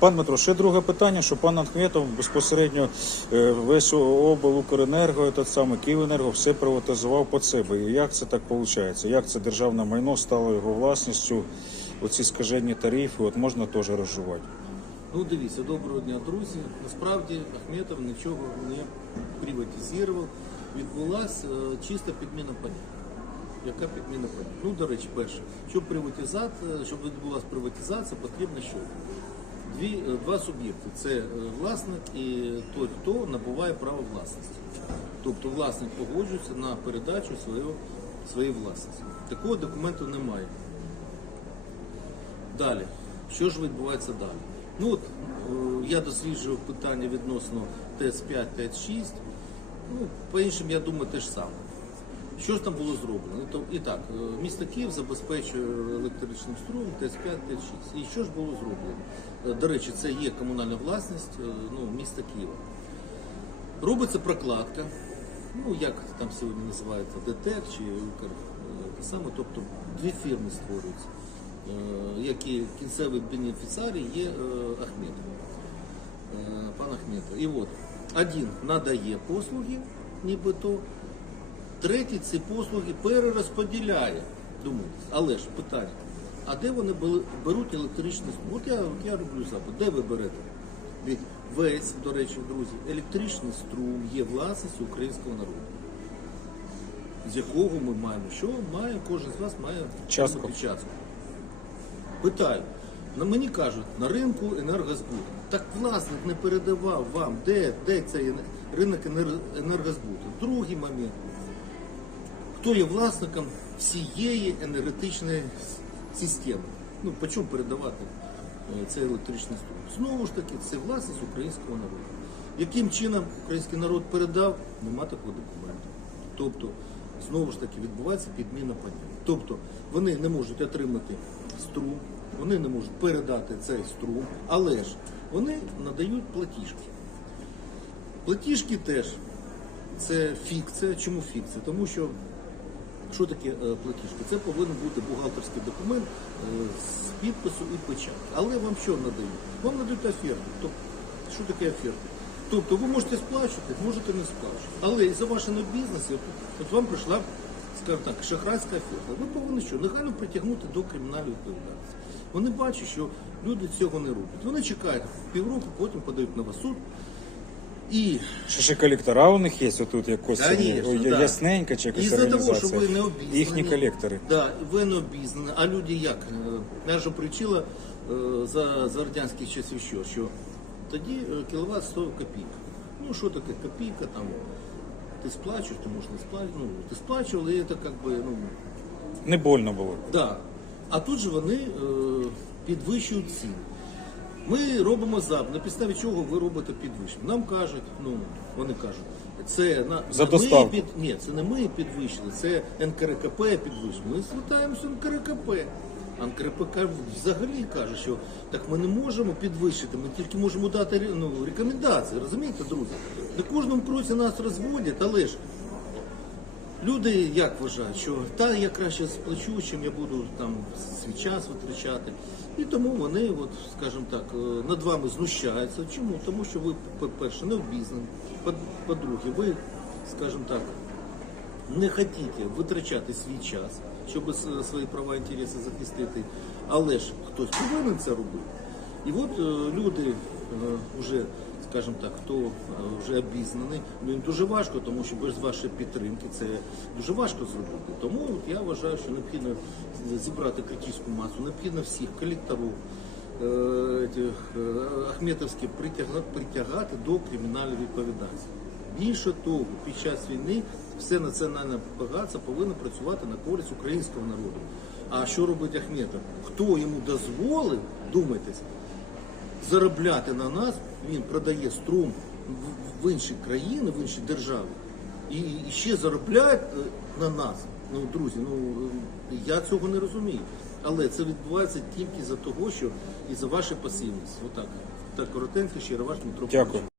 Пан Дмитро, ще друге питання, що пан Ахметов безпосередньо е, весь обл Укренерго, самий Київенерго, все приватизував під себе. І як це так виходить? Як це державне майно стало його власністю? Оці скажені тарифи, от можна теж розжувати. Ну, дивіться, доброго дня, друзі. Насправді Ахметов нічого не приватизував. Відбулася е, чиста підміна понять. Яка підміна понять? Ну, до речі, перше, щоб приватизація, щоб відбулася приватизація, потрібно що? Дві, е, два суб'єкти. Це е, власник і той, хто набуває право власності. Тобто власник погоджується на передачу своєї власності. Такого документу немає. Далі, що ж відбувається далі? Ну от е, я досліджував питання відносно ТС-5, ТС-6. Ну, по-іншому, я думаю, те ж саме. Що ж там було зроблено? То, і так, е, місто Київ забезпечує електричним струмом ТС-5, ТС-6. І що ж було зроблено? Е, До речі, це є комунальна власність е, ну, міста Києва. Робиться прокладка, ну як там сьогодні називається, ДТЕК чи Укр, тобто дві фірми створюються, які кінцевий бенефіціарій є Ахметов, е, пан Ахметов. І от один надає послуги, нібито, третій ці послуги перерозподіляє. Думаєте, але ж питання. А де вони беруть електричний струм? От я, от я роблю запит. Де ви берете? Від весь, до речі, друзі, електричний струм є власністю українського народу. З якого ми маємо? Що має, кожен з вас має Частку. частку. Питаю. На мені кажуть, на ринку енергозбуту. Так власник не передавав вам, де, де цей ринок енергозбуту. Другий момент. Хто є власником всієї енергетичної системи? Ну, по чому передавати е, цей електричний струм? Знову ж таки, це власність українського народу. Яким чином український народ передав, нема такого документу. Тобто, знову ж таки, відбувається підміна понять. Тобто, вони не можуть отримати струм, вони не можуть передати цей струм, але ж вони надають платіжки. Платіжки теж це фікція. Чому фікція? Тому що що таке е, платіжка? Це повинен бути бухгалтерський документ е, з підпису і печатки. Але вам що надають? Вам надають оферту. Тобто, що таке оферта? Тобто ви можете сплачувати, можете не сплачувати. Але із-за вашого бізнесу, от, от вам прийшла, скажімо так, шахрайська оферта. Ви повинні що? Негайно притягнути до кримінальної відповідальності. Вони бачать, що люди цього не роблять. Вони чекають півроку, потім подають на вас суд. І Ще ще колектора у них є отут якось Конечно, я- да. ясненька чи якась Із-за того, що організація. ви не обізнані. Їхні колектори. Да, ви не обізнані. А люди як? Е, Наша причила е, за, за радянських часів що? Що тоді е, кіловат стоїв копійка. Ну що таке копійка там? Ти сплачуєш, ти можеш не сплачувати. Ну, ти сплачував, і це як би, ну, Не больно було. Да. А тут же вони е, підвищують ціни. Ми робимо запит, на підставі чого ви робите підвищення. Нам кажуть, ну вони кажуть, це на За доставку. Ми під, ні, це не ми підвищили, це НКРКП підвищили. Ми звертаємося в НКРКП. А НКРКП взагалі каже, що так ми не можемо підвищити, ми тільки можемо дати ну, рекомендації. Розумієте, друзі? На кожному кроці нас розводять, але ж Люди як вважають, що та я краще сплачу, чим я буду там свій час витрачати. І тому вони, от, скажімо так, е, над вами знущаються. Чому? Тому що ви, по-перше, не обізнані. По- По-друге, ви, скажімо так, не хочете витрачати свій час, щоб свої права і інтереси захистити, але ж хтось повинен це робити. І от е, люди е, вже, скажімо так, хто е, вже обізнаний, ну їм дуже важко, тому що без вашої підтримки це дуже важко зробити. Тому я вважаю, що необхідно зібрати критичну масу, необхідно всіх колекторів, е, е, притягнути, притягати до кримінальної відповідальності. Більше того, під час війни все національне багатство повинно працювати на користь українського народу. А що робить Ахметов? Хто йому дозволив, думайтесь, заробляти на нас, він продає струм в- інші країни, в інші держави, і ще заробляє е, на нас. Ну, друзі, ну е, я цього не розумію. Але це відбувається тільки за того, що і за вашу пасивність. Отак. Так коротенько, ще ваш Дмитро. Дякую.